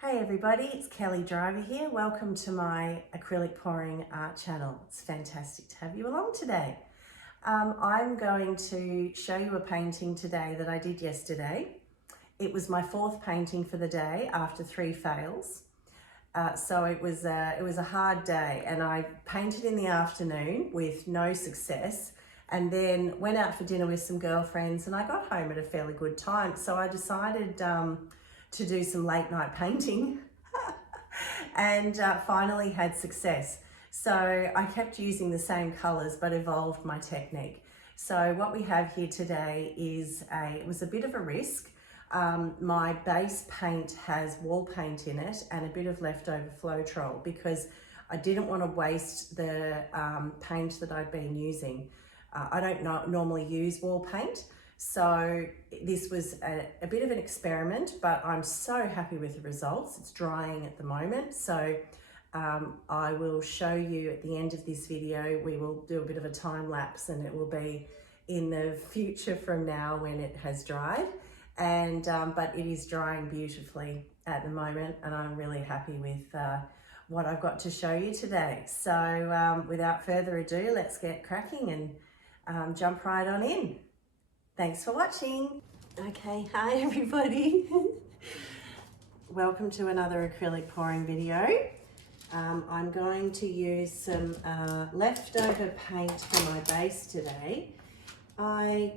Hey everybody, it's Kelly Driver here. Welcome to my acrylic pouring art channel. It's fantastic to have you along today. I'm going to show you a painting today that I did yesterday. It was my fourth painting for the day after 3 fails. So it was a hard day, and I painted in the afternoon with no success, and then went out for dinner with some girlfriends, and I got home at a fairly good time. So I decided to do some late night painting and finally had success. So I kept using the same colors but evolved my technique. So what we have here today is it was a bit of a risk. My base paint has wall paint in it and a bit of leftover Floetrol because I didn't want to waste the paint that I'd been using. I don't normally use wall paint, so this was a bit of an experiment, but I'm so happy with the results. It's drying at the moment, so I will show you at the end of this video. We will do a bit of a time lapse, and it will be in the future from now when it has dried. And but it is drying beautifully at the moment, and I'm really happy with what I've got to show you today. So without further ado, let's get cracking and jump right on in. Thanks for watching. Okay, hi everybody. Welcome to another acrylic pouring video. I'm going to use some leftover paint for my base today. I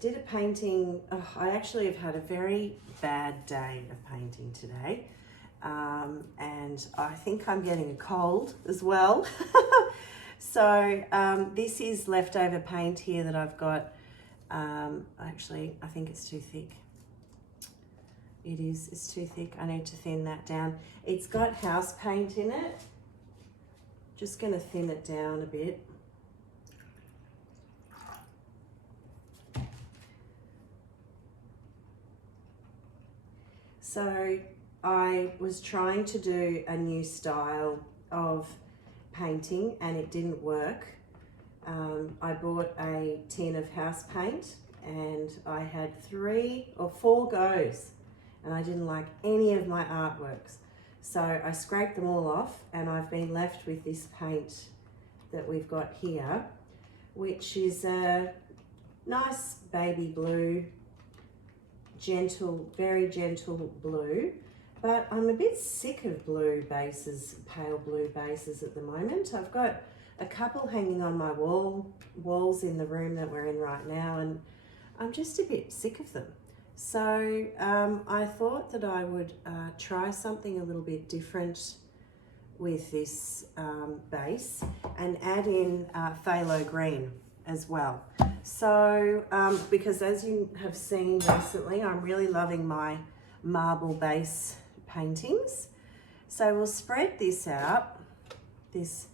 did a painting. I actually have had a very bad day of painting today, and I think I'm getting a cold as well. So this is leftover paint here that I've got. Actually, I think it's too thick. It's too thick. I need to thin that down. It's got house paint in it. Just going to thin it down a bit. So I was trying to do a new style of painting and it didn't work. I bought a tin of house paint and I had 3 or 4 goes, and I didn't like any of my artworks. So I scraped them all off, and I've been left with this paint that we've got here, which is a nice baby blue, gentle, very gentle blue. But I'm a bit sick of blue bases, pale blue bases at the moment. I've got a couple hanging on my walls in the room that we're in right now, and I'm just a bit sick of them. So I thought that I would try something a little bit different with this base and add in phthalo green as well. So because as you have seen recently, I'm really loving my marble base paintings. So we'll spread this out, this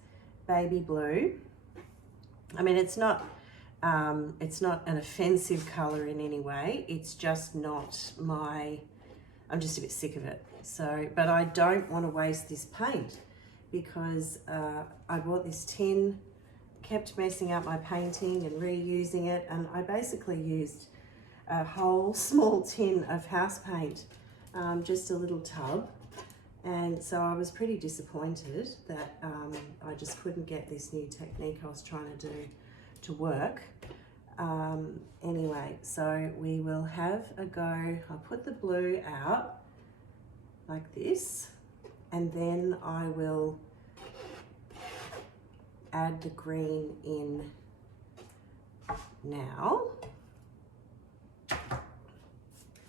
baby blue. I mean, it's not an offensive color in any way. It's just not I'm just a bit sick of it. So, but I don't want to waste this paint because I bought this tin, kept messing up my painting and reusing it, and I basically used a whole small tin of house paint, just a little tub. And so I was pretty disappointed that I just couldn't get this new technique I was trying to do to work. Anyway, so we will have a go. I'll put the blue out like this, and then I will add the green in now.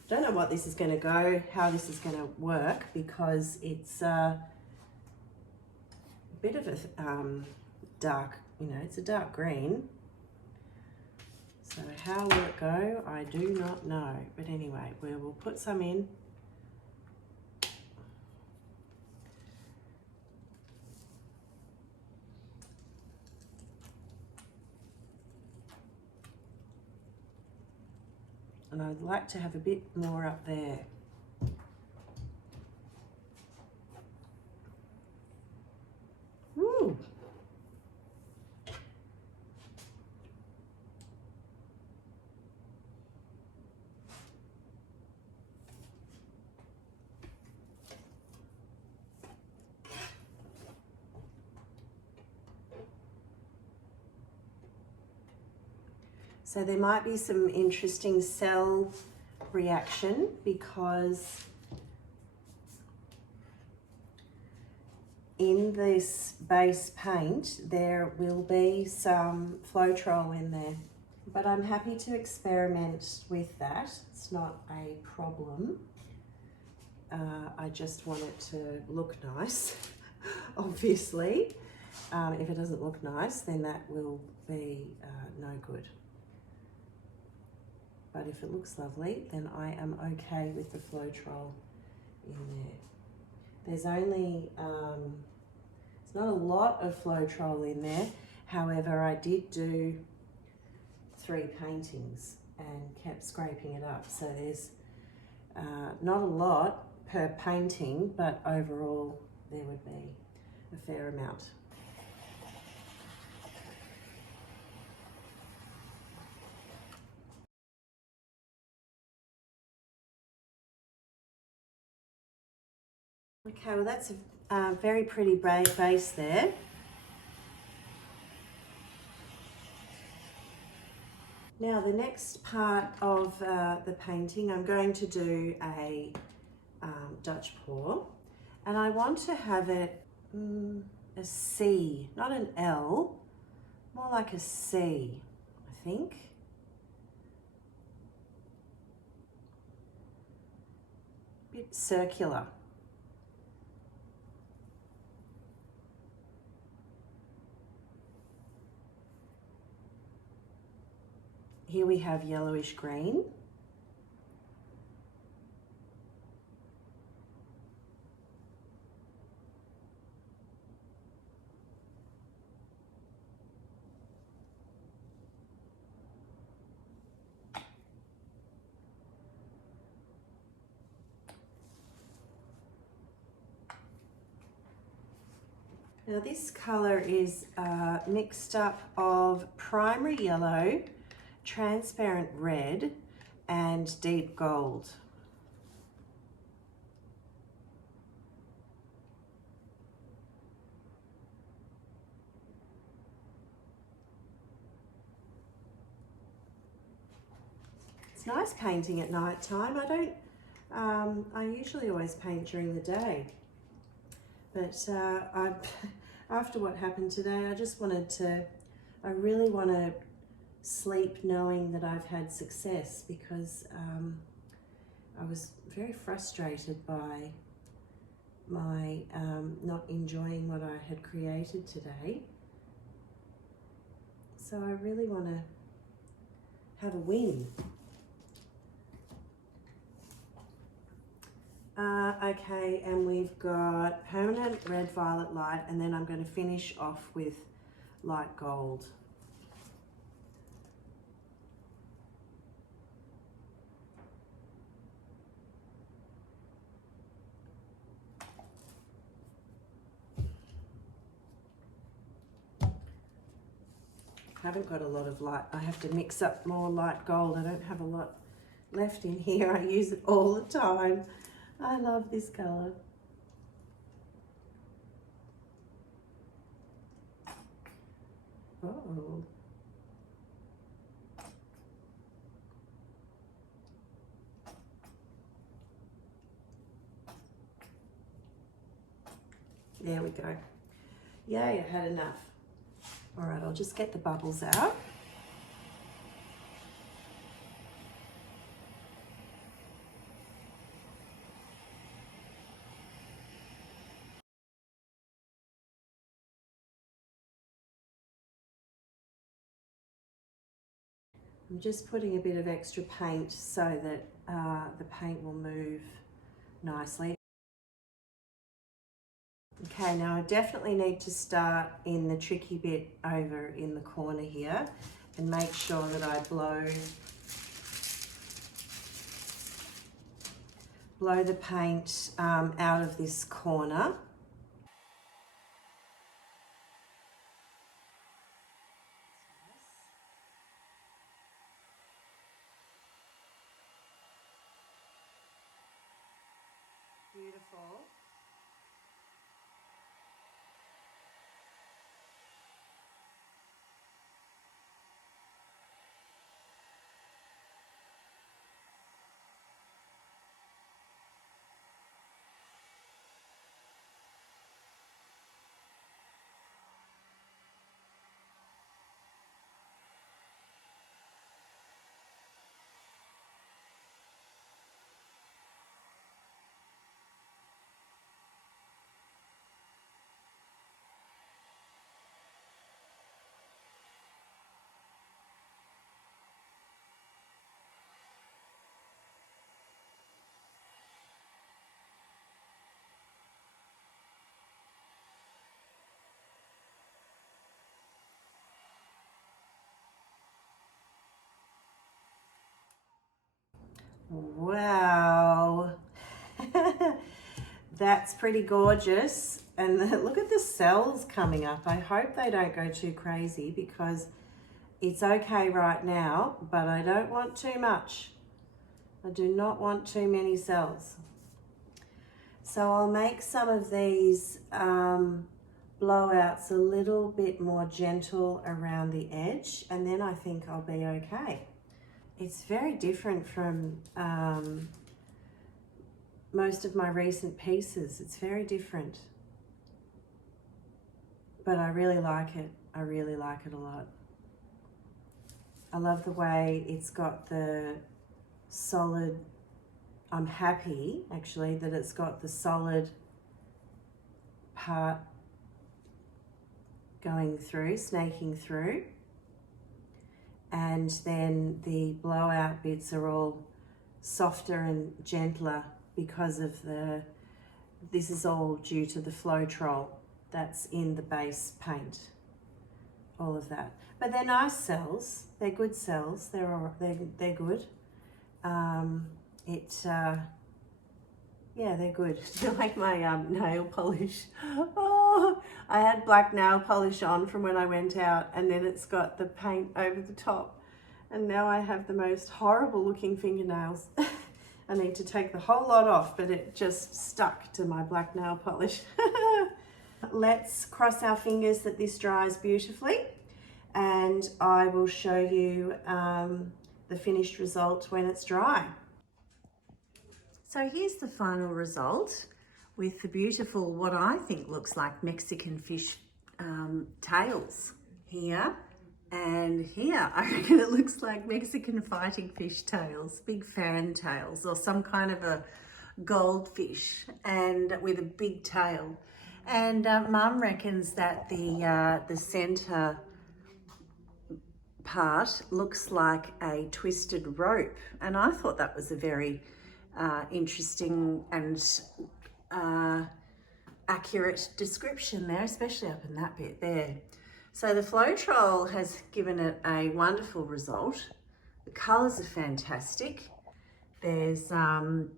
Don't know what this is going to go, how this is going to work, because it's a bit of a dark, it's a dark green. So how will it go? I do not know. But anyway, we will put some in. And I'd like to have a bit more up there. Woo! So there might be some interesting cell reaction because in this base paint there will be some Floetrol in there, but I'm happy to experiment with that. It's not a problem. I just want it to look nice, obviously. If it doesn't look nice, then that will be no good. But if it looks lovely, then I am okay with the Floetrol in there. There's only, it's not a lot of Floetrol in there. However, I did do 3 paintings and kept scraping it up. So there's not a lot per painting, but overall there would be a fair amount. Okay, well that's a very pretty base there. Now the next part of the painting, I'm going to do a Dutch pour, and I want to have it a C, not an L, more like a C, I think. A bit circular. Here we have yellowish green. Now this colour is mixed up of primary yellow, transparent red and deep gold. It's nice painting at night time. I usually always paint during the day, but after what happened today, I really want to sleep knowing that I've had success, because I was very frustrated by my not enjoying what I had created today. So I really want to have a win. Okay, and we've got permanent red, violet, light, and then I'm going to finish off with light gold. I haven't got a lot of light. I have to mix up more light gold. I don't have a lot left in here. I use it all the time. I love this colour. Oh. There we go. Yay, I had enough. All right, I'll just get the bubbles out. I'm just putting a bit of extra paint so that the paint will move nicely. Okay, now I definitely need to start in the tricky bit over in the corner here and make sure that I blow the paint out of this corner. Beautiful. Wow. That's pretty gorgeous. And look at the cells coming up. I hope they don't go too crazy because it's okay right now, but I don't want too much. I do not want too many cells. So I'll make some of these blowouts a little bit more gentle around the edge, and then I think I'll be okay. It's very different from most of my recent pieces. It's very different, but I really like it. I really like it a lot. I love the way it's got the solid, I'm happy actually that it's got the solid part going through, snaking through, and then the blowout bits are all softer and gentler because of this is all due to the Floetrol that's in the base paint, all of that. But they're nice cells, they're good cells, they're good. Yeah, they're good. Do you like my nail polish? Oh, I had black nail polish on from when I went out, and then it's got the paint over the top. And now I have the most horrible looking fingernails. I need to take the whole lot off, but it just stuck to my black nail polish. Let's cross our fingers that this dries beautifully, and I will show you the finished result when it's dry. So here's the final result with the beautiful, what I think looks like Mexican fish tails here and here. I reckon it looks like Mexican fighting fish tails, big fan tails, or some kind of a goldfish and with a big tail. And Mum reckons that the center part looks like a twisted rope, and I thought that was a very interesting and accurate description there, especially up in that bit there. So the Floetrol has given it a wonderful result. The colours are fantastic. There's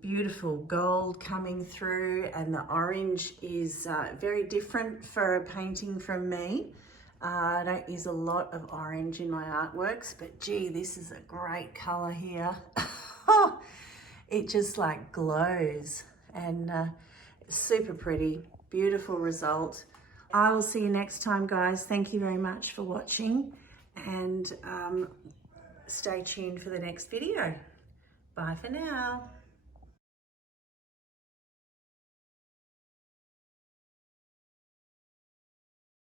beautiful gold coming through, and the orange is very different for a painting from me. I don't use a lot of orange in my artworks, but gee, this is a great colour here. It just like glows, and super pretty, beautiful result. I will see you next time, guys. Thank you very much for watching, and stay tuned for the next video. Bye for now.